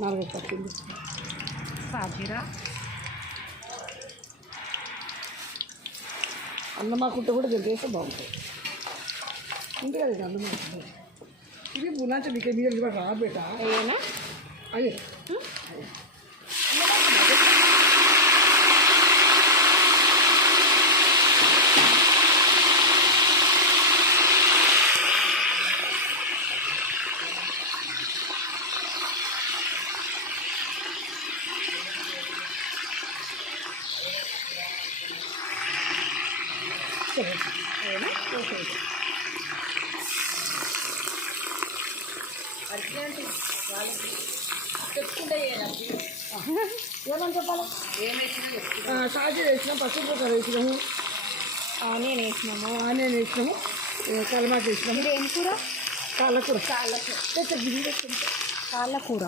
నాలుగైదు పట్టింది. సాజీరా. అన్నమాకుంటే కూడా చేస్తే బాగుంటుంది. ఉంది కదా ఇది అన్నమాకుంటే ఇది బులాంచ నీకే మీరు కూడా రా బేట. ఏనా అయ్యే ఏనా వాళ్ళకి ఏమని చెప్పాలి ఏమేసినా సాజీ వేసినాం పసుపు వేసినాము ఆనియన్ వేసినాము ఆనియన్ వేసినాము కలమాకి వేసినాము ఇది ఏం కూర కాళ్ళకూర కాళ్ళకూర కాళ్ళకూర కాళ్ళ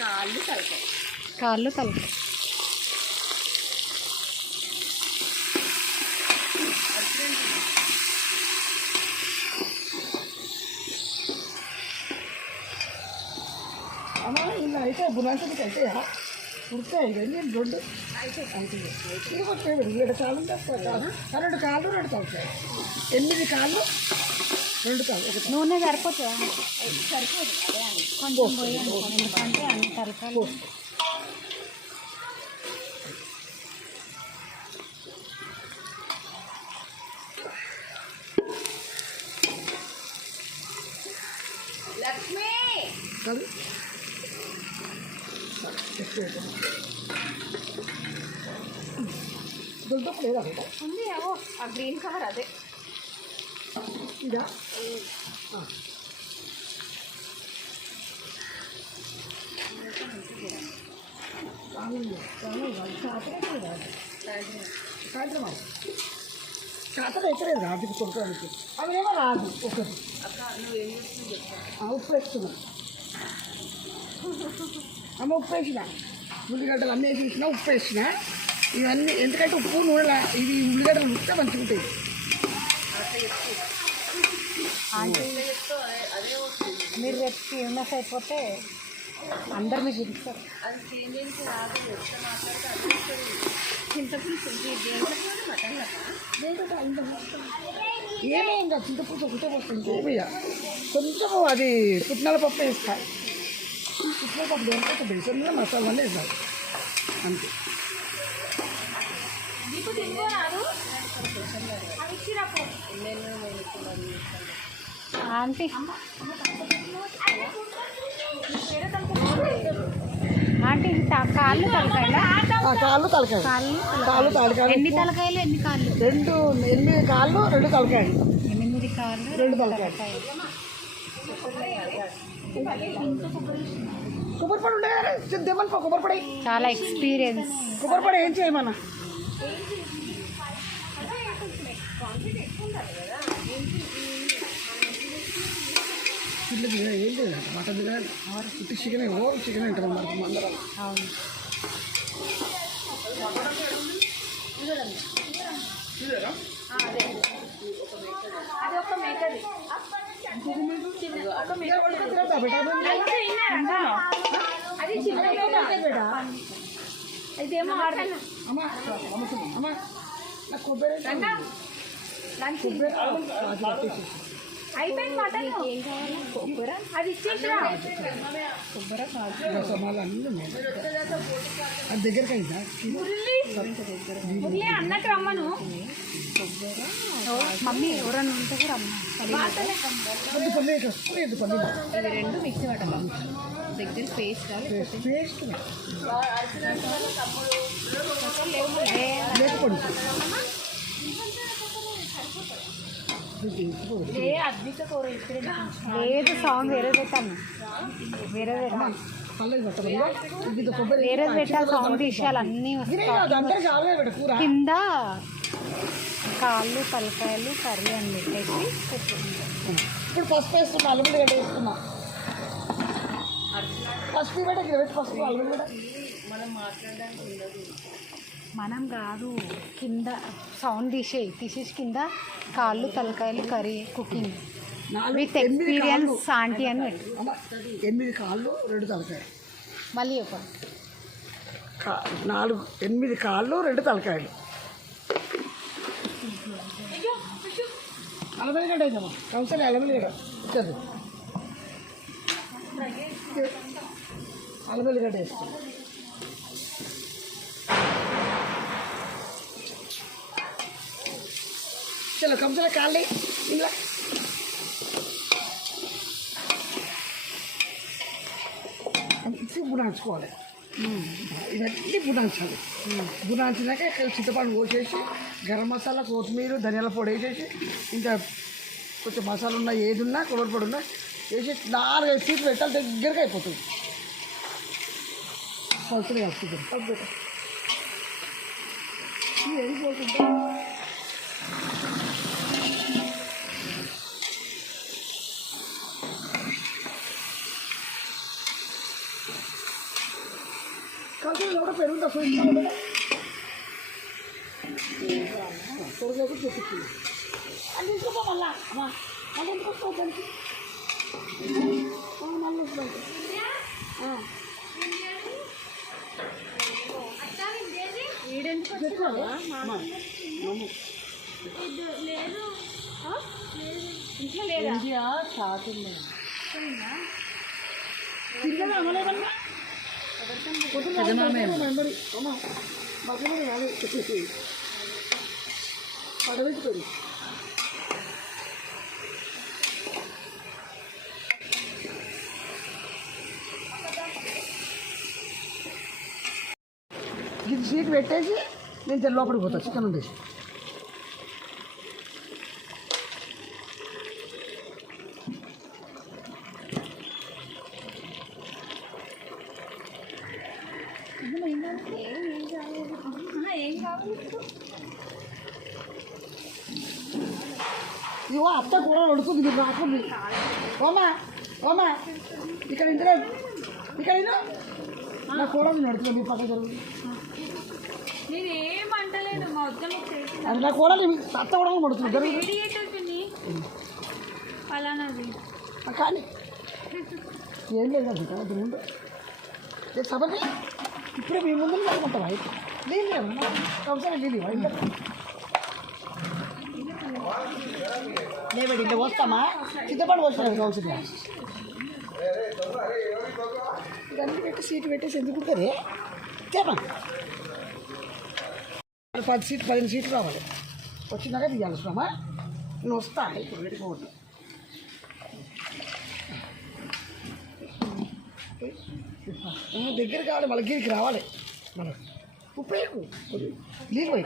కాళ్ళు తలకాయ కాళ్ళు తలకాయ అమ్మా బులాంచకి అయితాయా ఉడతాయి ఇవన్నీ రెండు ఇది కొట్టే రెండు కాళ్ళు రెండు కాళ్ళు రెండు తలకాయ ఎనిమిది కాళ్ళు రెండు కాళ్ళు. నూనె సరిపోతుందా? సరిపోదు కొంచెం పోయాను ఎందుకంటే అన్ని తలకాయలు లక్ష్మి! అదే ఇదా ఆ. రాను, రాను, రాను. చేతనే లేదు రాదు. సాయంత్రం అవ్వదు. చేతన ఎక్కలేదు రాదు కొనుక్కోడానికి అవేమో రాదు ఒకటి అక్క నువ్వు ఏం చేస్తుంది చెప్తా ఆ, ఉప్పు వేస్తున్నా అమ్మ ఉప్పు వేసిన ఉల్లిగడ్డలు అన్నీ వేసి వేసిన ఉప్పు వేసిన ఇవన్నీ ఎందుకంటే ఉప్పు నూనె ఇది ఉల్లిగడ్డలు ఉప్పితే మంచిగా ఉంటాయి. మీరు రేపు ఫేమస్ అయిపోతే అందరు మీకు పిలుస్తారు ఏమీ ఇంకా చింతపులుసు ఒకటే వస్తుంది కొంచెము అది పుట్నాల పప్పు వేస్తా. పుట్నాల పప్పు దేనికైతే బేసన్లో మసాలా అన్నీ వేస్తాను అంతే ఆంటీ ఆంటీ కాళ్ళు తలకాయలా. ఆ కాళ్ళు తలకాయ కాళ్ళు తలకాయలు. ఎన్ని తలకాయలు ఎన్ని కాళ్ళు? రెండు ఎనిమిది కాళ్ళు రెండు తలకాయలు. ఎనిమిది కాళ్ళు రెండు తలకాయలు. కొబ్బరి పొడి ఉండే కదా సిద్ధమని కొబ్బరి పొడి చాలా ఎక్స్పీరియన్స్ కొబ్బరి పొడి ఏం చేయమన్నా? చిల్లది ఏం లేదు మటన్ చికెన్ ఓ చికెన్ తింటాం మరి అందరం. అవును. అది ఇదేమో నా కొబ్బరి అయిపోయింది మటన్ కొబ్బరి అది ఇచ్చేసిరా అది దగ్గరికి అయిందా మురళి అన్నకి రమ్మను మమ్మీ ఎవరన్నా ఉంటే కూడా అమ్మ. రెండు మిక్సీ దగ్గర పేస్ట్ లేదు సాంగ్ వేరే పెట్టాను. వేరే పెట్టాను. వేరే పెట్టాలి సాంగ్ తీసేయాలి అన్నీ కాదు కాళ్ళు తలకాయలు కర్రీ అని పెట్టేసి పెట్టుకుంటాం ఇప్పుడు పసుపు వేస్తున్నా అల్లుగుడి గడ్డ వేస్తున్నా. పసుపు పెట్ట ఇక్కడ పెట్టి పసుపు అల్లుగుడి గడ్డ. మనం కాదు కింద సౌండ్ తీసేయి తీసేసి కింద కాళ్ళు తలకాయలు కర్రీ కుకింగ్ నాలుగు విత్ ఎక్స్పీరియన్స్ ఆంటీ అని పెట్టు. ఎనిమిది కాళ్ళు రెండు తలకాయలు. మళ్ళీ చెప్పండి కా నాలుగు ఎనిమిది కాళ్ళు రెండు తలకాయలు. అలమల్లి గడ్డ అయిందమ్మా కంసాలి అలమల్లి గడ్డ చదువు అలమల్లి గడ్డ వేసుకో చలో కంసాల కాళ్ళి ఇలా మంచి బుడాంచుకోవాలి ఇవన్నీ బుడాంచాలి బుడాంచినాక ఇక్కడ చింతపండు పోసేసి గరం మసాలా కొత్తిమీర ధనియాల పొడి వేసేసి ఇంకా కొంచెం మసాలా ఉన్నా ఏది ఉన్నా కొబ్బరి పొడి ఉన్నా వేసి నాలుగైదు సీట్లు పెట్టాలి దగ్గరగా అయిపోతుంది. పలుసులు కలుపుతుంది కలుపు ఏది పోతుంది కలిసి కూడా పెరుగుతుంది చూపించాలి పొరగైతే అది తీసుకోపో మళ్ళా అమ్మా మళ్ళీ ఎందుకు వస్తావు దానికి మళ్ళీ వస్తుంది నమ్ము. కాదు ఇది సీట్ పెట్టేసి నేను తెల్ల లోపలికి పోతా చికెన్ ఉండేసి ఏం కావాలి ఇవో అత్త కూడా ఉడుకుంది మీరు రాకుంది ఓమా ఓమా. ఇక్కడ ఇంద్ర ఇక్కడ నా జరుగుతుంది నేను మా చేసిన అది నా కూడా అత్త కూడా జరుగుతుంది ఫలానాది కానీ. ఏం లేదు సభకి ఇప్పుడే మీ ముందు అనుకుంటావా లేదు లేదు అవసరం లేదు లేవండి ఇంకా వస్తామా? చింతపండు వస్తాను కావాల్సింది ఇవన్నీ పెట్టి సీటు పెట్టేసి ఎందుకు ఉంటుంది? చెప్పా పది సీట్లు పదిహేను సీట్లు రావాలి వచ్చినాక తీయాలి వస్తామా నేను వస్తాను ఇప్పుడు ఆ, దగ్గర కావాలి మళ్ళీ గీరికి రావాలి. మన ఉప్పు నీళ్ళు పోయి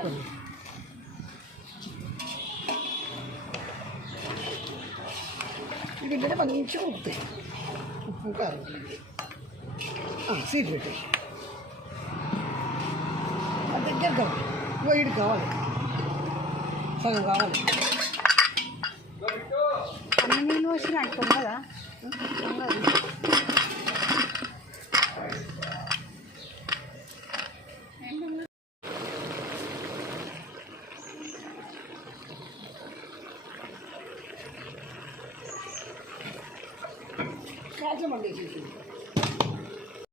కొన్ని ఇది ఏంటంటే మంచిగా ఉప్పుతాయి ఉప్పు కారం ఆ, సీట్ పెట్టి అది దగ్గర కావాలి ఇగో ఈడు కావాలి సగం కావాలి అన్ని నీళ్ళు వచ్చిన అంటుంది కదా కాల్చమండి వేసేసి